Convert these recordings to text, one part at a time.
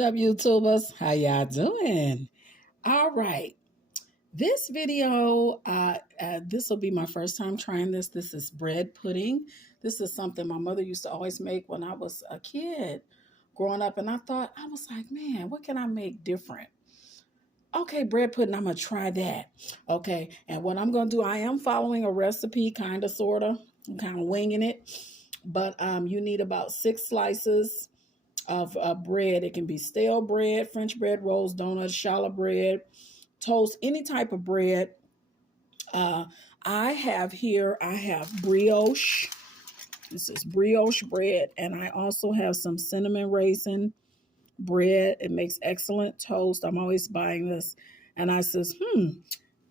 What's up, YouTubers? How y'all doing? All right. This video, this will be my first time trying this. This is bread pudding. This is something my mother used to always make when I was a kid growing up. And I was like, man, what can I make different? Okay, bread pudding, I'm going to try that. Okay, and what I'm going to do, I am following a recipe, kind of, sort of. I'm kind of winging it. But you need about 6 slices of bread. It can be stale bread, French bread, rolls, donuts, challah bread, toast, any type of bread. I have brioche. This is brioche bread, and I also have some cinnamon raisin bread. It makes excellent toast. I'm always buying this. And I says,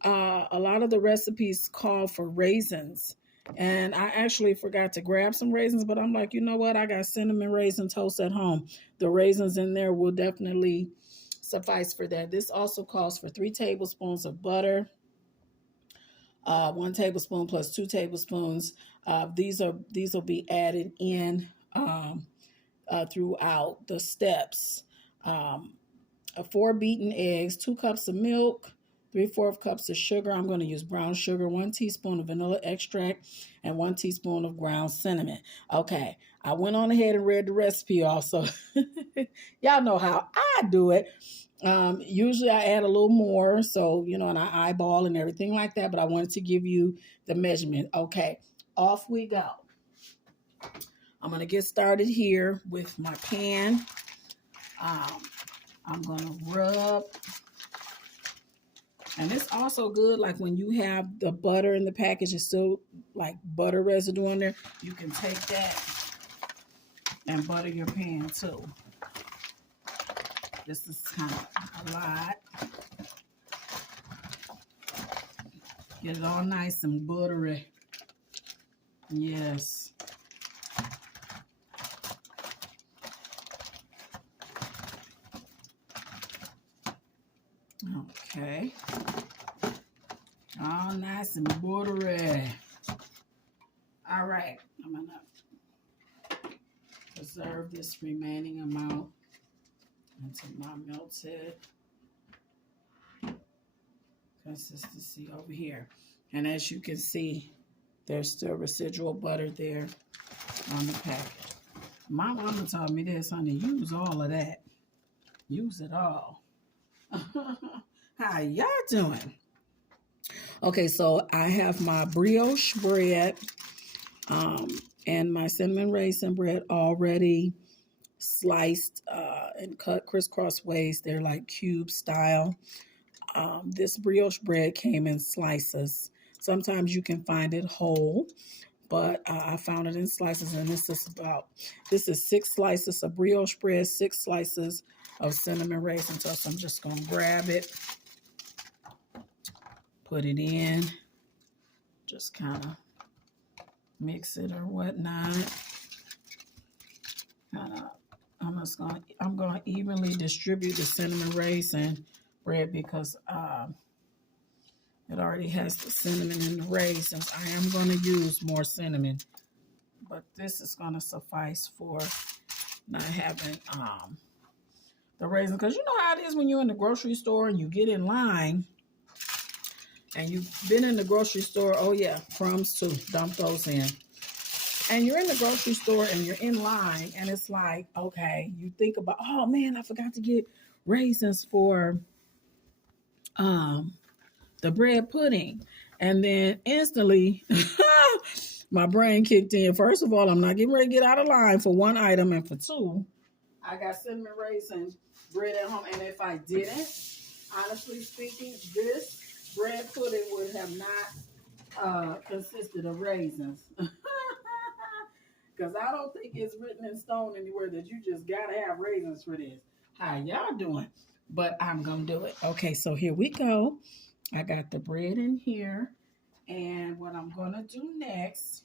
a lot of the recipes call for raisins. And I actually forgot to grab some raisins, but I'm like, you know what? I got cinnamon raisin toast at home. The raisins in there will definitely suffice for that. This also calls for 3 tablespoons of butter, 1 tablespoon plus 2 tablespoons. These will be added in throughout the steps. 4 beaten eggs, 2 cups of milk, 3/4 cups of sugar. I'm going to use brown sugar, 1 teaspoon of vanilla extract, and 1 teaspoon of ground cinnamon. Okay, I went on ahead and read the recipe also. Y'all know how I do it. Usually I add a little more, so, and I eyeball and everything like that, but I wanted to give you the measurement. Okay, off we go. I'm going to get started here with my pan. I'm going to rub. And it's also good, like when you have the butter in the package, it's still like butter residue on there. You can take that and butter your pan too. This is kind of a lot. Get it all nice and buttery. Yes. Okay. All nice and buttery. All right. I'm going to preserve this remaining amount until my melted consistency over here. And as you can see, there's still residual butter there on the package. My mama taught me this, honey. Use all of that. Use it all. How y'all doing? Okay, so I have my brioche bread and my cinnamon raisin bread already sliced and cut crisscross ways. They're like cube style. This brioche bread came in slices. Sometimes you can find it whole, but I found it in slices, and this is 6 slices of brioche bread, 6 slices of cinnamon raisin toast. I'm just going to grab it, put it in, just kind of mix it or whatnot. I'm going to evenly distribute the cinnamon raisin bread because it already has the cinnamon and the raisins. I am going to use more cinnamon, but this is going to suffice for not having the raisins. Because you know how it is when you're in the grocery store and you get in line and you've been in the grocery store. Oh, yeah, crumbs too. Dump those in. And you're in the grocery store and you're in line and it's like, okay, you think about, oh, man, I forgot to get raisins for the bread pudding. And then instantly, my brain kicked in. First of all, I'm not getting ready to get out of line for 1 item. And for 2, I got cinnamon raisin bread at home. And if I didn't, honestly speaking, this bread pudding would have not consisted of raisins. Because I don't think it's written in stone anywhere that you just got to have raisins for this. How y'all doing? But I'm going to do it. Okay, so here we go. I got the bread in here. And what I'm going to do next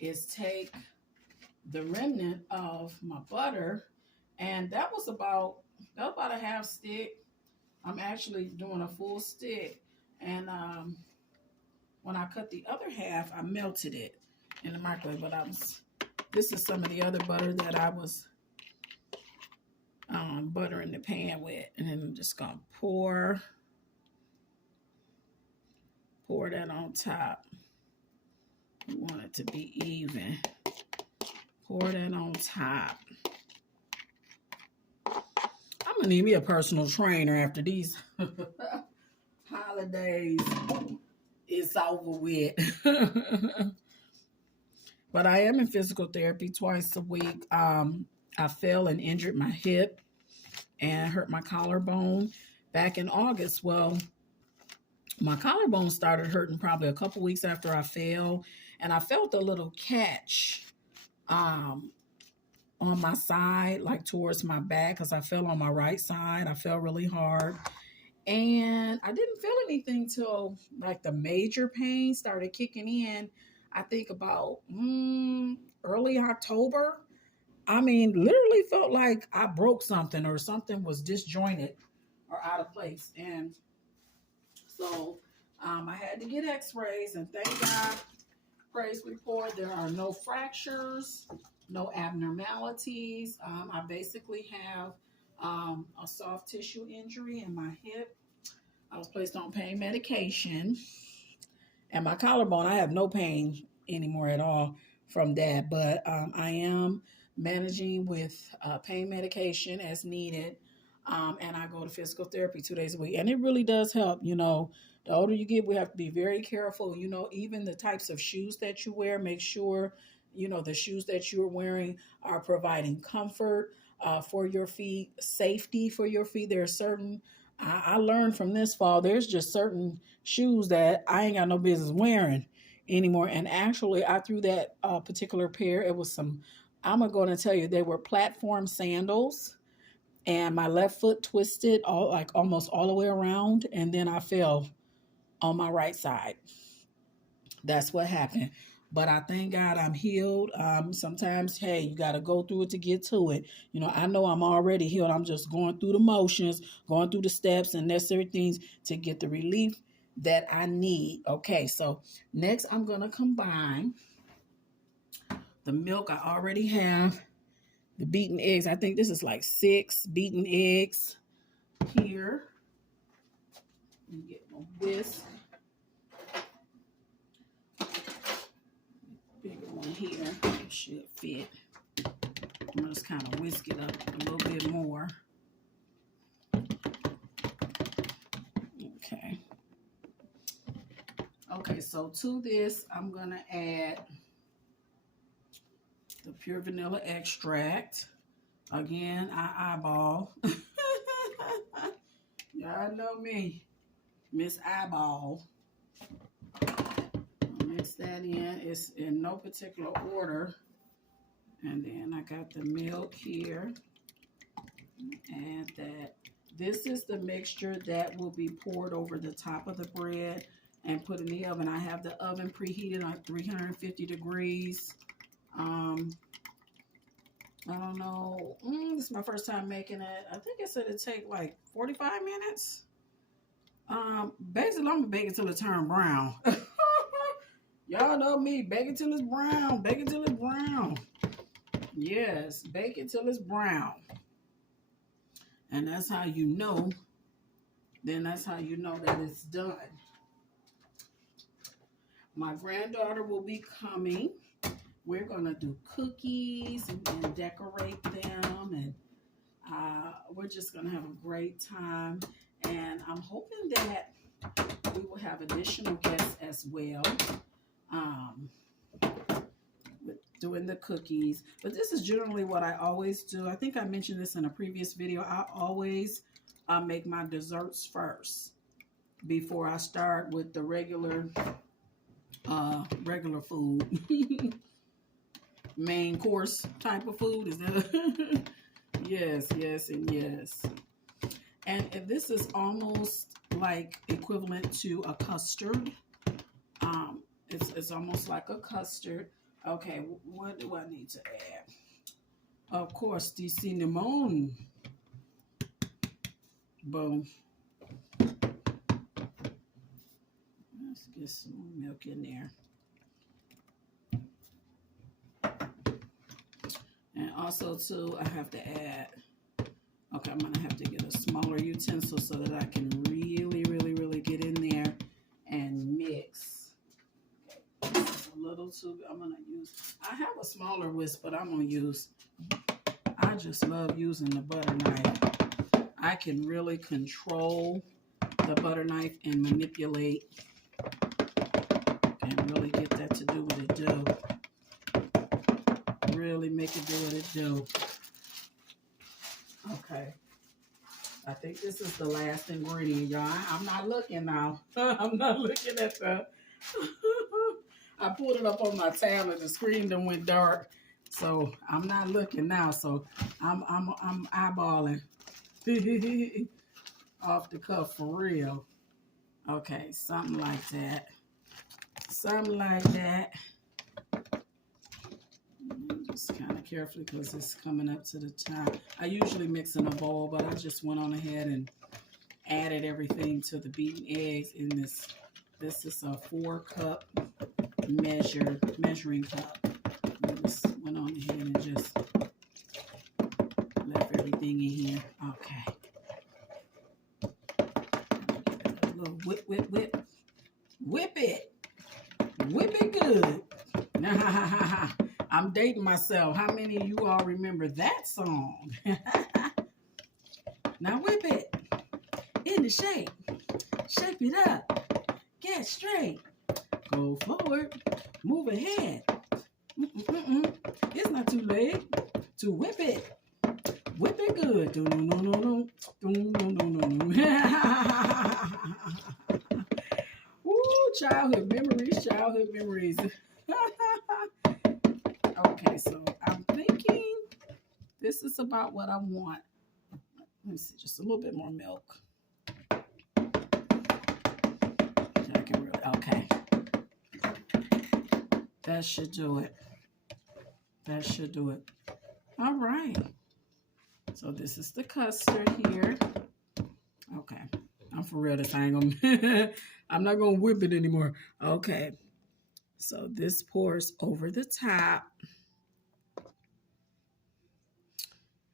is take the remnant of my butter. And that was about a half stick. I'm actually doing a full stick. And when I cut the other half, I melted it in the microwave. But this is some of the other butter that I was butter in the pan with. And then I'm just going to pour that on top. You want it to be even. Pour that on top. I'm gonna need me a personal trainer after these holidays. It's over with. But I am in physical therapy twice a week. I fell and injured my hip and hurt my collarbone back in August. Well, my collarbone started hurting probably a couple weeks after I fell, and I felt a little catch on my side, like towards my back, because I fell on my right side. I fell really hard, and I didn't feel anything till like the major pain started kicking in. I think about early October. I mean, literally felt like I broke something or something was disjointed or out of place. And so I had to get x-rays, and thank God, praise report, there are no fractures, no abnormalities. I basically have a soft tissue injury in my hip. I was placed on pain medication. And my collarbone, I have no pain anymore at all from that. But I am managing with pain medication as needed. And I go to physical therapy 2 days a week. And it really does help. You know, the older you get, we have to be very careful. You know, even the types of shoes that you wear, make sure, you know, the shoes that you're wearing are providing comfort for your feet, safety for your feet. There are certain, I learned from this fall, there's just certain shoes that I ain't got no business wearing anymore. And actually, I threw that particular pair. It was some, I'm going to tell you, they were platform sandals. And my left foot twisted almost all the way around. And then I fell on my right side. That's what happened. But I thank God I'm healed. Sometimes, hey, you got to go through it to get to it. You know, I know I'm already healed. I'm just going through the motions, going through the steps and necessary things to get the relief that I need. Okay, so next I'm going to combine the milk I already have, the beaten eggs. I think this is like 6 beaten eggs here. Let me get my whisk. Bigger one here. It should fit. I'm going to just kind of whisk it up a little bit more. Okay. Okay, so to this, I'm going to add the pure vanilla extract. Again, I eyeball. Y'all know me, Miss Eyeball. I'll mix that in. It's in no particular order. And then I got the milk here. Add that. This is the mixture that will be poured over the top of the bread and put in the oven. I have the oven preheated on 350 degrees. I don't know. This is my first time making it. I think it said it'd take like 45 minutes. Basically, I'm gonna bake it till it turn brown. Y'all know me. Bake it till it's brown. Bake it till it's brown. Yes, bake it till it's brown. And that's how you know. Then that's how you know that it's done. My granddaughter will be coming. We're going to do cookies and decorate them. And we're just going to have a great time. And I'm hoping that we will have additional guests as well. With doing the cookies. But this is generally what I always do. I think I mentioned this in a previous video. I always make my desserts first before I start with the regular food. Main course type of food. Is that? Yes, yes, and yes. And this is almost like equivalent to a custard. It's almost like a custard. Okay, what do I need to add? Of course, the cinnamon. Boom. Let's get some milk in there. And also, too, I have to add Okay, I'm gonna have to get a smaller utensil so that I can really get in there and mix. Okay, this is a little too, I'm gonna use, I have a smaller whisk, but I'm gonna use, I just love using the butter knife. I can really control the butter knife and manipulate and really get that to do what it do. Really make it do what it do. Okay. I think this is the last ingredient, y'all. I'm not looking now. I'm not looking at the. I pulled it up on my tablet. The screen done went dark, so I'm not looking now. So I'm eyeballing off the cuff for real. Okay, something like that. Something like that. Just kind of carefully because it's coming up to the top. I usually mix in a bowl, but I just went on ahead and added everything to the beaten eggs in this. This is a 4-cup measuring cup. I just went on ahead and just left everything in here. Okay. A little whip. Whip it. Whip it good. I'm dating myself. How many of you all remember that song? Now whip it into shape. Shape it up. Get straight. Go forward. Move ahead. It's not too late to whip it. Whip it good. No. Ooh, childhood memories. Okay, so I'm thinking this is about what I want. Let me see, just a little bit more milk. Okay. That should do it. All right. So this is the custard here. Okay. I'm for real. This I ain't gonna, I'm not gonna whip it anymore. Okay. So this pours over the top.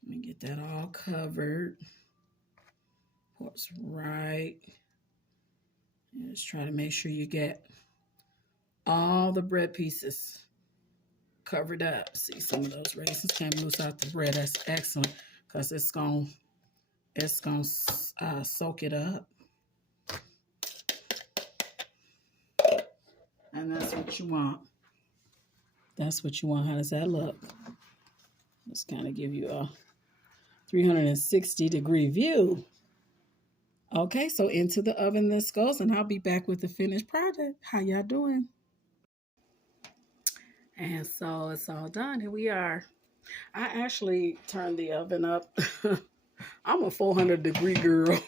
Let me get that all covered. Pours right. And just try to make sure you get all the bread pieces covered up. See, some of those raisins came loose out the bread. That's excellent because it's gonna soak it up. And that's what you want. That's what you want. How does that look? Just kind of give you a 360-degree view. Okay, so into the oven this goes, and I'll be back with the finished product. How y'all doing? And so it's all done. Here we are. I actually turned the oven up. I'm a 400-degree girl.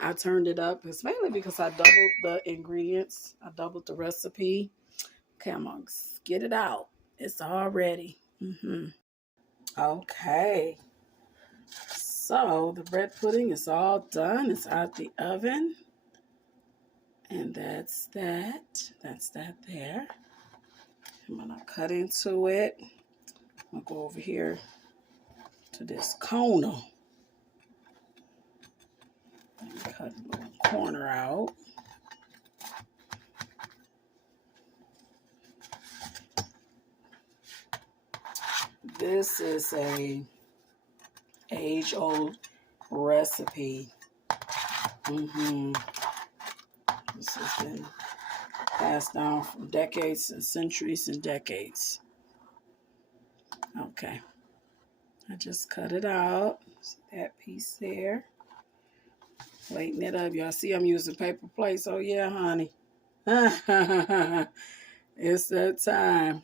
I turned it up. It's mainly because I doubled the ingredients. I doubled the recipe. Okay, I'm going to get it out. It's all ready. Okay. So the bread pudding is all done. It's out the oven. And that's that. That's that there. I'm going to cut into it. I'm going to go over here to this corner. And cut a little corner out. This is a age-old recipe. This has been passed down from decades and centuries and decades. Okay. I just cut it out. See that piece there. Plating it up. Y'all see I'm using paper plates. Oh, yeah, honey. It's that time.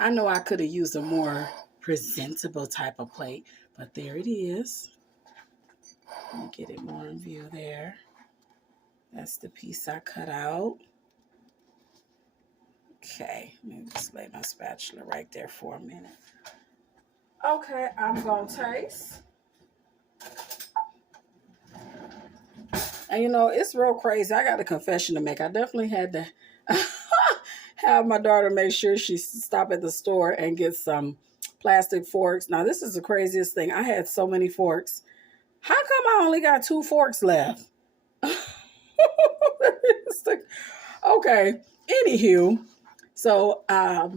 I know I could have used a more presentable type of plate, but there it is. Let me get it more in view there. That's the piece I cut out. Okay, let me just lay my spatula right there for a minute. Okay, I'm gonna taste. And you know, it's real crazy. I got a confession to make. I definitely had to have my daughter make sure she stop at the store and get some plastic forks. Now, this is the craziest thing. I had so many forks. How come I only got 2 forks left? Okay. Anywho, so I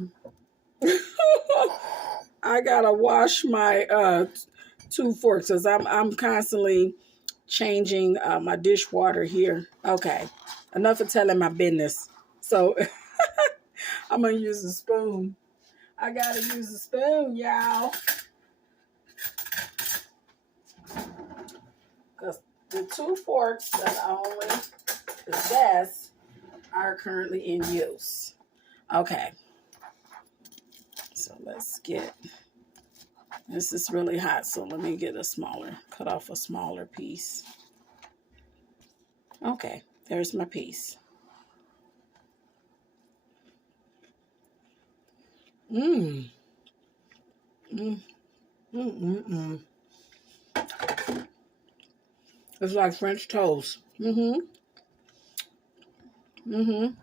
gotta wash my 2 forks because I'm constantly changing my dishwater here. Okay, enough of telling my business. So I'm gonna use a spoon. I gotta use a spoon, y'all, because the 2 forks that I only possess are currently in use. Okay, so let's get. This is really hot, so let me get cut off a smaller piece. Okay, there's my piece. Mmm. Mmm. Mmm. Mmm. It's like French toast. Mm-hmm. Mm-hmm.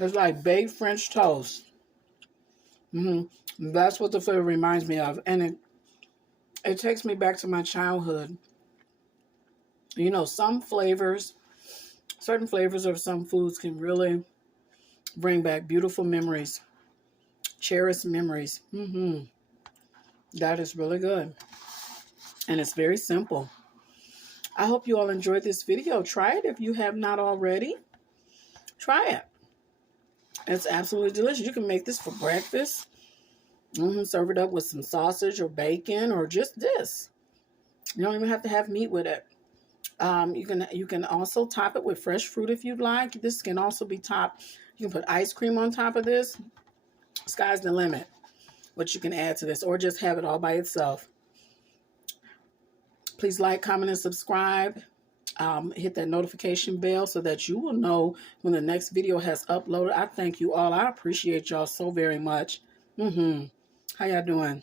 It's like baked French toast. Mm-hmm. That's what the flavor reminds me of. And it takes me back to my childhood. You know, certain flavors of some foods can really bring back beautiful memories, cherished memories. Mm-hmm. That is really good. And it's very simple. I hope you all enjoyed this video. Try it if you have not already. Try it. It's absolutely delicious. You can make this for breakfast. Serve it up with some sausage or bacon or just this. You don't even have to have meat with it. You can also top it with fresh fruit if you'd like. This can also be topped. You can put ice cream on top of this. Sky's the limit. What you can add to this, or just have it all by itself. Please like, comment, and subscribe. Hit that notification bell so that you will know when the next video has uploaded. I thank you all. I appreciate y'all so very much. How y'all doing?